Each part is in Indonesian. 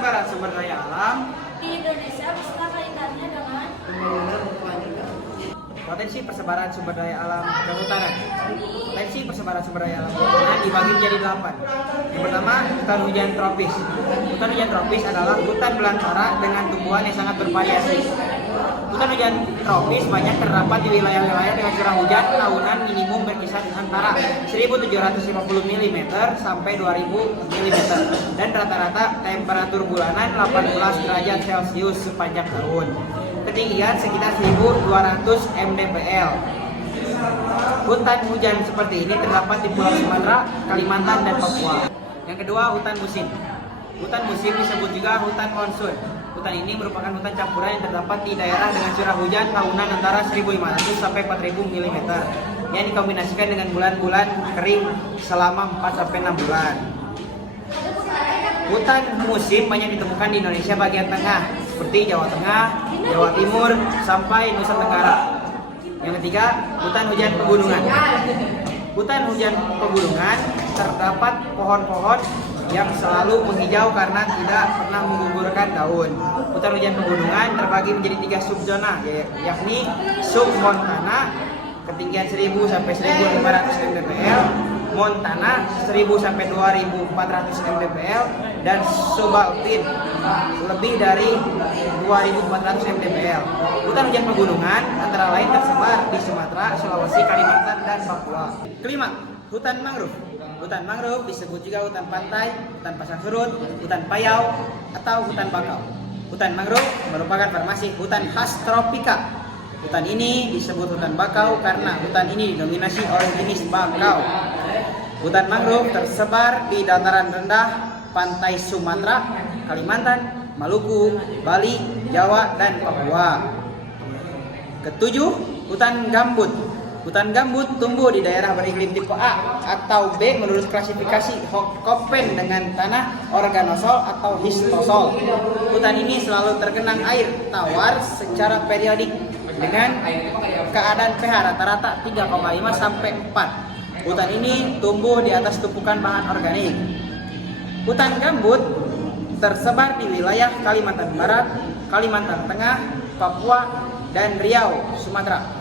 persebaran sumber daya alam di Indonesia beserta kaitannya dengan pembangunan lingkungan hidup. potensi persebaran sumber daya alam kehutanan. Potensi persebaran sumber daya alam kehutanan dibagi menjadi 8. Yang pertama, hutan hujan tropis. Hutan hujan tropis adalah hutan belantara dengan tumbuhan yang sangat bervariasi. Hutan hujan tropis banyak terdapat di wilayah-wilayah dengan curah hujan tahunan minimum berkisar antara 1.750 mm sampai 2.000 mm dan rata-rata temperatur bulanan 18 derajat Celcius sepanjang tahun. Ketinggian sekitar 1.200 mdpl. Hutan hujan seperti ini terdapat di Pulau Sumatera, Kalimantan, dan Papua. Yang kedua, hutan musim. Hutan musim disebut juga hutan monsun. Hutan ini merupakan hutan campuran yang terdapat di daerah dengan curah hujan tahunan antara 1.500 sampai 4.000 mm yang dikombinasikan dengan bulan-bulan kering selama 4 sampai 6 bulan. Hutan musim banyak ditemukan di Indonesia bagian tengah seperti Jawa Tengah, Jawa Timur, sampai Nusa Tenggara. Yang ketiga, hutan hujan pegunungan. Hutan hujan pegunungan terdapat pohon-pohon yang selalu menghijau karena tidak pernah menggugurkan daun. Hutan hujan pegunungan terbagi menjadi 3 subzona, yakni submontana ketinggian 1.000 sampai 1.500 mdpl, montana 1.000 sampai 2.400 mdpl, dan subalpin lebih dari 2.400 mdpl. Hutan hujan pegunungan antara lain tersebar di Sumatera, Sulawesi, Kalimantan, dan Papua. Kelima, hutan mangrove. Hutan mangrove disebut juga hutan pantai, hutan pasang surut, hutan payau, atau hutan bakau. Hutan mangrove merupakan formasi hutan khas tropika. Hutan ini disebut hutan bakau karena hutan ini didominasi oleh jenis bakau. Hutan mangrove tersebar di dataran rendah pantai Sumatera, Kalimantan, Maluku, Bali, Jawa, dan Papua. Ketujuh, hutan gambut. Hutan gambut tumbuh di daerah beriklim tipe A atau B menurut klasifikasi Koppen dengan tanah organosol atau histosol. Hutan ini selalu tergenang air tawar secara periodik dengan keadaan pH rata-rata 3,5 sampai 4. Hutan ini tumbuh di atas tumpukan bahan organik. Hutan gambut tersebar di wilayah Kalimantan Barat, Kalimantan Tengah, Papua, dan Riau, Sumatera.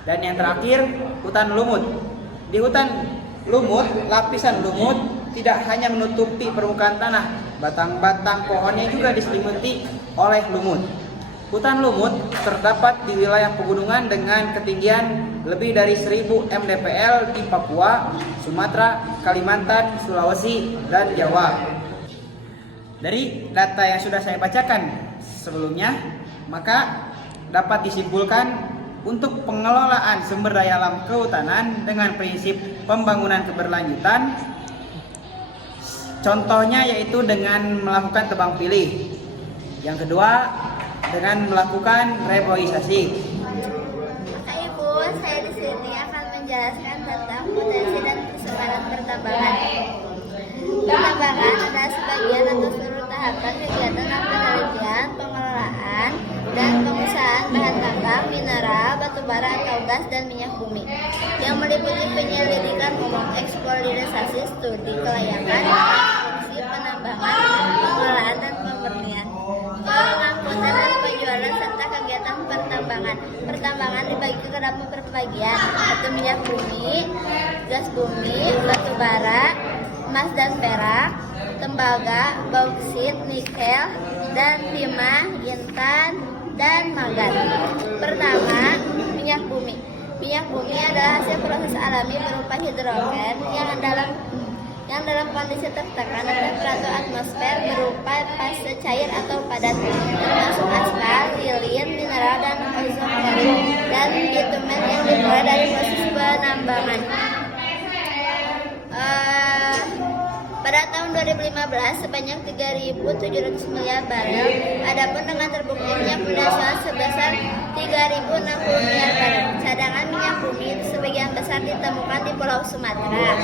Dan yang terakhir, hutan lumut. Di hutan lumut, lapisan lumut tidak hanya menutupi permukaan tanah, batang-batang pohonnya juga diselimuti oleh lumut. Hutan lumut terdapat di wilayah pegunungan dengan ketinggian lebih dari 1.000 mdpl di Papua, Sumatera, Kalimantan, Sulawesi, dan Jawa. Dari data yang sudah saya bacakan sebelumnya, maka dapat disimpulkan untuk pengelolaan sumber daya alam kehutanan dengan prinsip pembangunan keberlanjutan, contohnya yaitu dengan melakukan tebang pilih. Yang kedua, dengan melakukan reboisasi. Maka Ibu, saya di sini akan menjelaskan tentang potensi dan persebaran pertambangan. Pertambangan adalah sebagian atau seluruh tahapan kegiatan penelitian, pengelolaan, dan pengusahaan bahan tambang, mineral, batu bara atau gas dan minyak bumi yang meliputi penyelidikan umum, eksploitasi, studi kelayakan, konstruksi, penambangan, pengelolaan, dan pemurnian, pengangkutan dan penjualan serta kegiatan pertambangan. Pertambangan dibagi ke beberapa bagian, yaitu minyak bumi, gas bumi, batu bara, emas dan perak, tembaga, bauksit, nikel, dan timah, intan, dan magan. Pertama, minyak bumi. Minyak bumi adalah hasil proses alami berupa hidrogen yang dalam kondisi tertekan dan temperatur atmosfer berupa fase cair atau padat, termasuk aspal, lilin, mineral, dan ozon dan bitumen yang diperoleh dari proses penambangan. Pada tahun 2015 sebanyak 3.700 miliar barel, adapun dengan terbuktinya pendasaran sebesar 3.060 miliar barel. Cadangan minyak bumi sebagian besar ditemukan di Pulau Sumatera.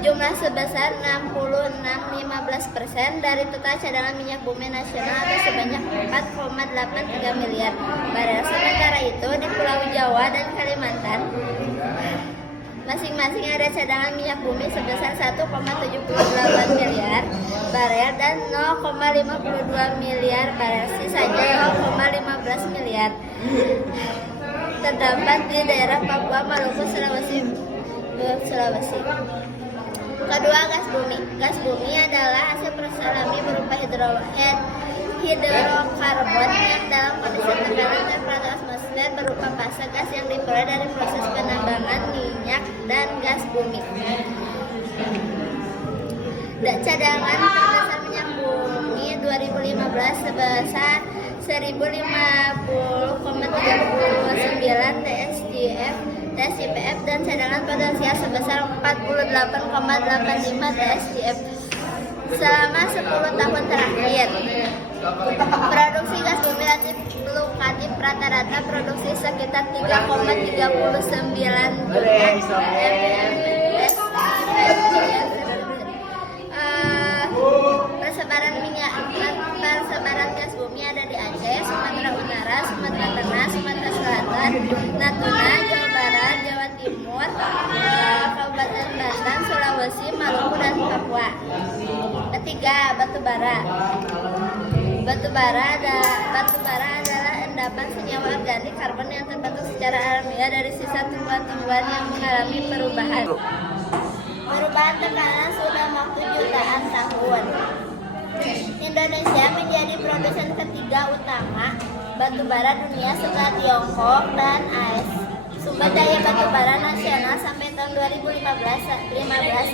Jumlah sebesar 66,15% dari total cadangan minyak bumi nasional atau sebanyak 4,83 miliar barel. Sementara itu di Pulau Jawa dan Kalimantan Masing-masing ada cadangan minyak bumi sebesar 1,78 miliar barel dan 0,52 miliar barel. Sisanya 0,15 miliar terdapat di daerah Papua, Maluku, Sulawesi. Kedua, gas bumi. Gas bumi adalah hasil proses alami berupa hidrokarbon yang dalam kondisi tekanan temperatur atmosfer berupa fase gas yang diperoleh dari proses penambangan minyak dan gas bumi. Cadangan terbesar minyak bumi 2015 sebesar 1050,39 TSCF dan cadangan potensial sebesar 48,85 TSCF selama 10 tahun terakhir. Produksi gas bumi lukratif rata-rata produksi sekitar 3,39 juta Persebaran gas bumi ada di Aceh, Sumatera Utara, Sumatera Tengah, Sumatera Selatan, Natuna, Jawa Barat, Jawa Timur, Kabupaten Banten, Sulawesi, Maluku, dan Papua. Ketiga, batu bara. Batu bara adalah endapan senyawa organik karbon yang terbentuk secara alamiah dari sisa tumbuhan-tumbuhan yang mengalami perubahan tekanan sudah waktu jutaan tahun. Indonesia menjadi produsen ketiga utama batu bara dunia setelah Tiongkok dan AS. Sumber daya batu bara nasional sampai tahun 2015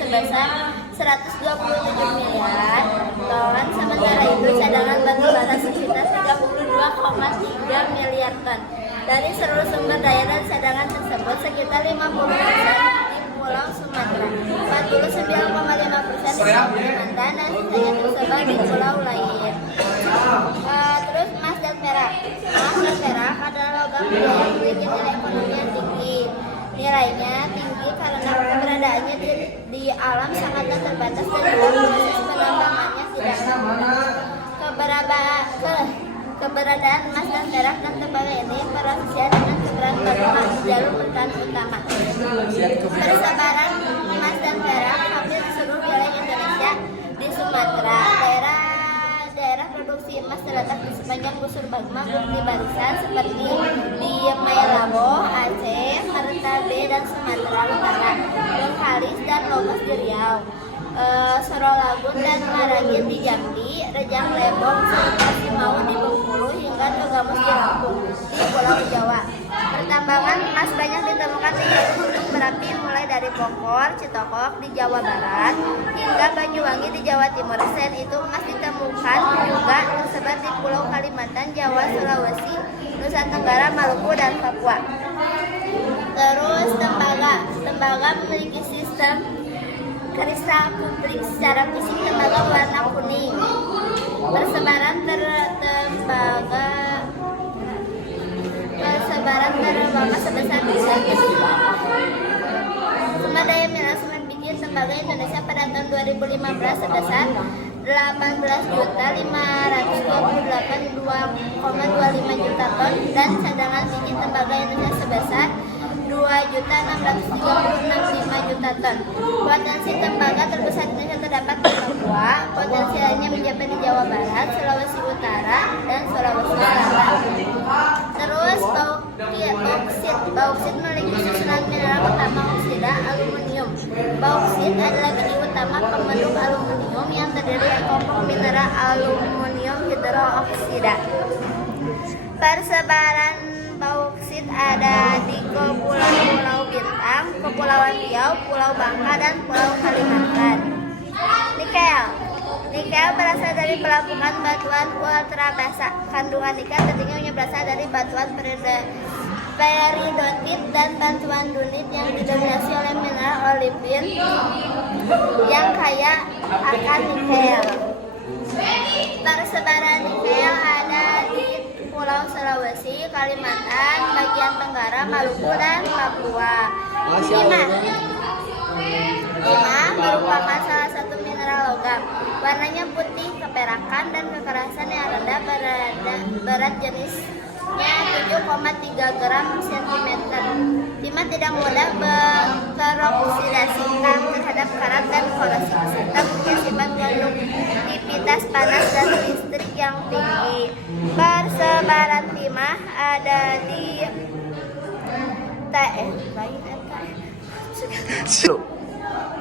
sebesar 127 miliar ton, sementara itu cadangan batu bara sekitar 32,3 miliar ton. Dari seluruh sumber daya dan cadangan tersebut, sekitar 50% di Pulau Sumatera, 49,5% di Kalimantan, dan sisanya tersebar di pulau lain. Terus emas dan perak. Emas dan perak adalah logam mulia yang memiliki nilai ekonomi yang tinggi. Nilainya tinggi karena keberadaannya di alam sangatlah terbatas dan juga proses penambangannya tidak mudah. Keberadaan emas dan perak dan tembaga ini berasosiasi dengan keberadaan batu di jalur hutan utama. Persebaran emas dan perak hampir di seluruh wilayah Indonesia. Di Sumatera, daerah produksi emas terletak di sepanjang busur magma bukti barisan seperti di Maelabo, Aceh, Mertabe, dan Sumatera Utara, Bengkalis dan Lobos di Riau, Sorolagun dan Maragin di Jambi, Rejang Lebong, Simau di Bengkulu, hingga Togamus di Lampung di Pulau Jawa. Pertambangan emas banyak ditemukan di gunung berapi mulai dari Bogor, Citokok di Jawa Barat hingga Banyuwangi di Jawa Timur. Selain itu emas ditemukan juga tersebar di Pulau Kalimantan, Jawa, Sulawesi, Nusa Tenggara, Maluku, dan Papua. Terus tembaga memiliki sistem kristal kubrik. Secara fisik tembaga warna kuning. Persebaran tembaga sebesar 3. Sumber daya mineral semen biji tembaga Indonesia pada tahun 2015 sebesar 18.528,25 juta ton dan cadangan biji tembaga Indonesia sebesar 2.636,5 juta ton. Potensi tembaga terbesar Indonesia terdapat di Papua. Potensi lainnya mencapai di Jawa Barat, Sulawesi Utara, dan Sulawesi Selatan. Terus bauksit memiliki susunan mineral utama oksida aluminium. Bauksit adalah biji utama pembentuk aluminium yang terdiri dari kelompok mineral aluminium hidroksida. Persebaran bauksit ada di Kepulauan Bintang, Kepulauan Riau, Pulau Bangka, dan Pulau Kalimantan. Nikel berasal dari pelapukan batuan ultra basa. Kandungan nikel tertinggi berasal dari batuan peridotit dan batuan dunit yang didominasi oleh mineral olivin yang kaya akan nikel. Persebaran nikel ada di Pulau Sulawesi, Kalimantan, bagian Tenggara, Maluku, dan Papua. Timah merupakan salah satu mineral logam. Warnanya putih keperakan dan kekerasan yang rendah, berat jenisnya 7,3 gram cm. Timah tidak mudah peroksidasi terhadap karat dan korosi, serta punya sifat konduktivitas panas dan listrik yang tinggi. Persebaran timah ada di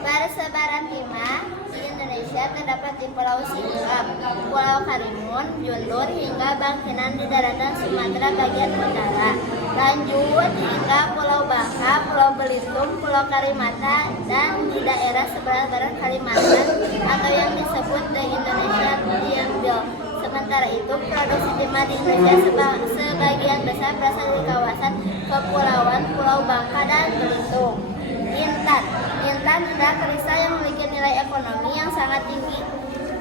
Persebaran timah di Indonesia terdapat di Pulau Singkap, Pulau Karimun, Jundur, hingga Bangkinang di daratan Sumatera bagian utara. Lanjut hingga Pulau Bangka, Pulau Belitung, Pulau Karimata, dan di daerah sebelah barat Kalimantan atau yang disebut The Indonesian Triangle. Sementara itu, produksi timah di Indonesia sebagian besar berasal dari kawasan kepulauan Pulau Bangka dan Belitung. Intan benda kristal yang memiliki nilai ekonomi yang sangat tinggi.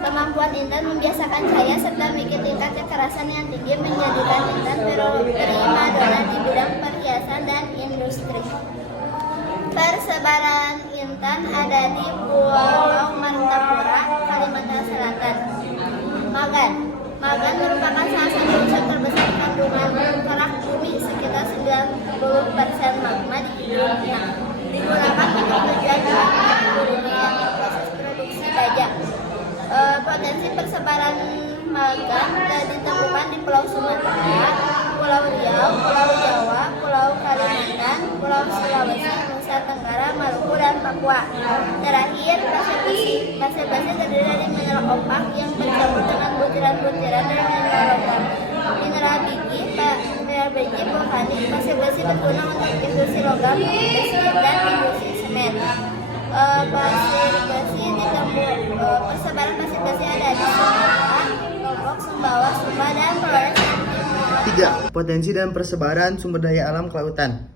Kemampuan intan membiasakan cahaya serta memiliki tingkat kekerasan yang tinggi menjadikan intan primadona di bidang perhiasan dan industri. Persebaran intan ada di Pulau Martapura, Kalimantan Selatan. Magan merupakan salah satu unsur terbesar kandungan kerak bumi, sekitar 90% magma di dunia. Digunakan untuk tujuan bumi atau proses produksi baja. Potensi persebaran magan ditemukan di Pulau Sumatera, Pulau Riau, Pulau Jawa, Pulau Kalimantan, Pulau Sulawesi, Nusa Tenggara, Maluku, dan Papua. Terakhir, pasir besi terdiri dari mineral opak yang bercampur dengan butiran-butiran dan mineral logam. Mineral biji vulkanik. Pasir besi berguna untuk industri logam, besi, dan industri semen. Persebaran pasir besi ada di Sumatera, Lombok, Sumbawa, Sumba, dan Flores. 3. Potensi dan persebaran sumber daya alam kelautan.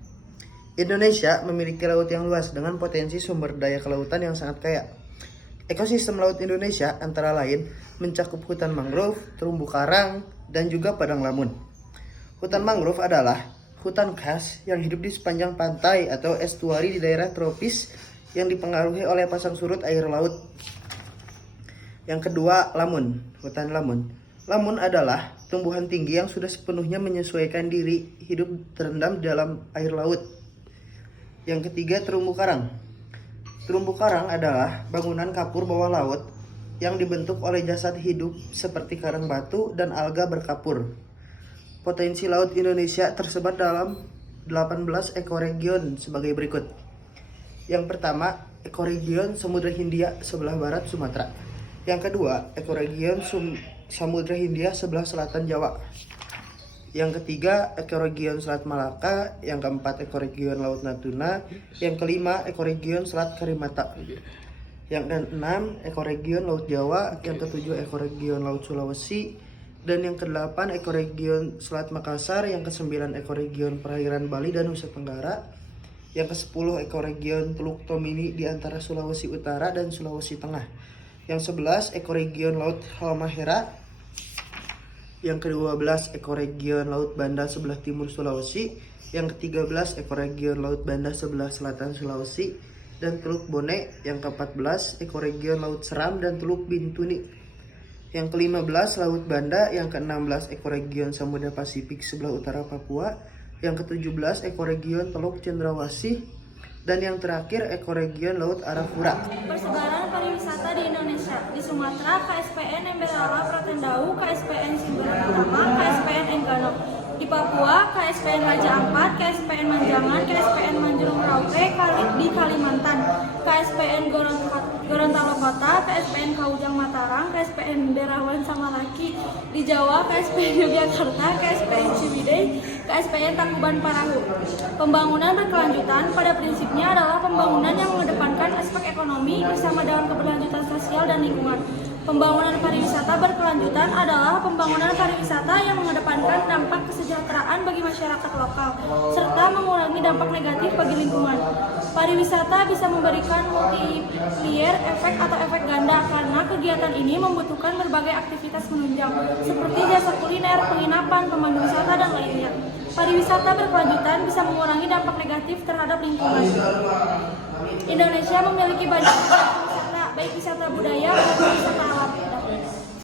Indonesia memiliki laut yang luas dengan potensi sumber daya kelautan yang sangat kaya. Ekosistem laut Indonesia antara lain mencakup hutan mangrove, terumbu karang, dan juga padang lamun. Hutan mangrove adalah hutan khas yang hidup di sepanjang pantai atau estuari di daerah tropis yang dipengaruhi oleh pasang surut air laut. Yang kedua, lamun. Hutan lamun. Lamun adalah tumbuhan tinggi yang sudah sepenuhnya menyesuaikan diri hidup terendam di dalam air laut. Yang ketiga, terumbu karang. Terumbu karang adalah bangunan kapur bawah laut yang dibentuk oleh jasad hidup seperti karang batu dan alga berkapur. Potensi laut Indonesia tersebar dalam 18 ekoregion sebagai berikut. Yang pertama, ekoregion Samudra Hindia sebelah barat Sumatera. Yang kedua, ekoregion Samudra Hindia sebelah selatan Jawa. Yang ketiga, ekoregion Selat Malaka. Yang keempat, ekoregion Laut Natuna. Yang kelima, ekoregion Selat Karimata. Yang keenam, ekoregion Laut Jawa. Yang ketujuh, ekoregion Laut Sulawesi. Dan yang kedelapan, ekoregion Selat Makassar. Yang kesembilan, ekoregion perairan Bali dan Nusa Tenggara. Yang ke-10, ekoregion Teluk Tomini di antara Sulawesi Utara dan Sulawesi Tengah. Yang 11, ekoregion Laut Halmahera. Yang ke-12, ekoregion Laut Banda sebelah timur Sulawesi. Yang ke-13, ekoregion Laut Banda sebelah selatan Sulawesi dan Teluk Bone. Yang ke-14, ekoregion Laut Seram dan Teluk Bintuni. Yang ke-15, Laut Banda. Yang ke-16, ekoregion Samudra Pasifik sebelah utara Papua. Yang ke-17, ekoregion Teluk Cendrawasih. Dan yang terakhir, ekoregion Laut Arafura. Persebaran pariwisata di Indonesia. Di Sumatera, KSPN Emberala Pratendau, KSPN Simberan Utama, KSPN Enggano. Di Papua, KSPN Raja Ampat, KSPN Manjangan, KSPN Manjurung Merauke. Di Kalimantan, KSPN Gorontalo Kota, KSPN Kaujang Mataram, KSPN Derawan Samalaki. Di Jawa, KSPN Yogyakarta, KSPN Ciwidey, KSPN Tangkuban Parahu. Pembangunan berkelanjutan pada prinsipnya adalah pembangunan yang mengedepankan aspek ekonomi bersama dengan keberlanjutan sosial dan lingkungan. Pembangunan pariwisata berkelanjutan adalah pembangunan pariwisata yang mengedepankan dampak kesejahteraan bagi masyarakat lokal, serta mengurangi dampak negatif bagi lingkungan. Pariwisata bisa memberikan multiplier efek atau efek ganda karena kegiatan ini membutuhkan berbagai aktivitas menunjang, seperti jasa kuliner, penginapan, pemandu wisata, dan lainnya. Pariwisata berkelanjutan bisa mengurangi dampak negatif terhadap lingkungan. Indonesia memiliki banyak wisata, baik wisata budaya maupun wisata alam.